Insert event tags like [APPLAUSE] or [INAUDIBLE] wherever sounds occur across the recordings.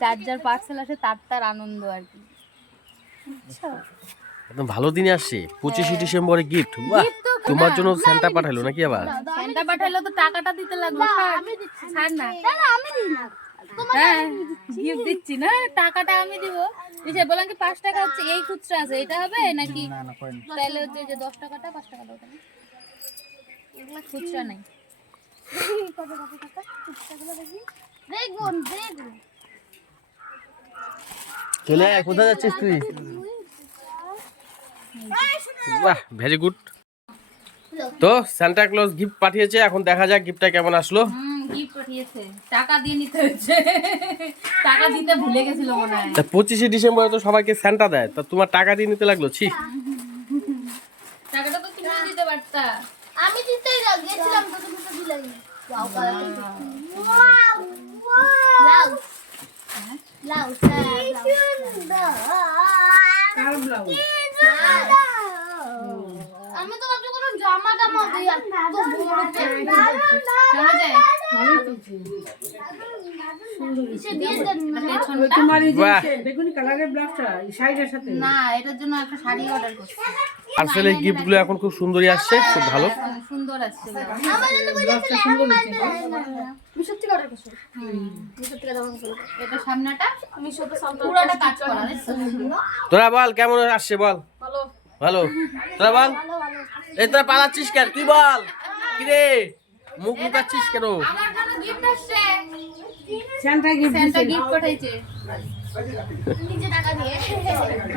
যার যার পার্সেল আসে তার তার আনন্দ আর কি। একদম ভালো দিনে আসছে। পঁচিশে ডিসেম্বরে গিফট বাহ তোমার জন্য সেন্টা পাঠালো নাকি আবার? ফ্যানটা পাঠাইলো তো টাকাটা দিতে লাগল। ছাড় ছাড় না। আমি দিই না। হ্যাঁ গিফট দিচ্ছি। না টাকাটা আমি দিব। দিছে বললাম কি পাঁচ টাকা হচ্ছে এই খুচরা আছে এটা হবে নাকি? তাহলে হচ্ছে যে দশ টাকাটা পাঁচ টাকা দাও তাহলে এগুলো খুচরা নাই। কত [LAUGHS] কত টাকা? দেখি। দেখব দেখব। চলে আয় কোথায় যাচ্ছিস তুই? বাহ ভেরি গুড তো সান্টা ক্লজ গিফট পাঠিয়েছে এখন দেখা যাক গিফটটা কেমন আসলো। হুম গিফট পাঠিয়েছে। টাকা দিয়ে নিতে হচ্ছে টাকা দিতে ভুলে গেছিল তা পঁচিশে ডিসেম্বরে তো সবাইকে স্যান্টা দেয়। তা তোমার টাকা দিয়ে নিতে লাগল? ছি। টাকাটা তো তুমি দিতে পারতা। আমি দিতেই গেছিলাম আমি তো ভাবছি কোনো জামা টামা দিই তো করছি। পার্সেলে গিফটগুলো এখন খুব সুন্দরই আসছে খুব ভালো। সুন্দর আসছে আমার জন্য বলেছিল এখন মানতে মিশো থেকে অর্ডার করছ মিশো থেকে এটা সামনেটা? মিশো তো পুরোটা কাজ করা তোরা বল কেমন আসছে বল? ভালো। তোরা বল? এই তোরা পালাচ্ছিস কেন? তুই বল? কিরে? মুখ লুকাচ্ছিস কেন? আমার জন্য গিফট আসছে। স্যান্টা গিফট সেন্টা গিফট পাঠাইছে। নিজে টাকা দিয়ে।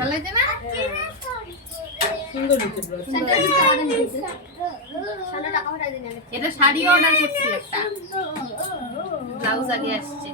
ভালো না? সুন্দর এটা শাড়িও অর্ডার করছি একটা। ব্লাউজ আগে আসছে।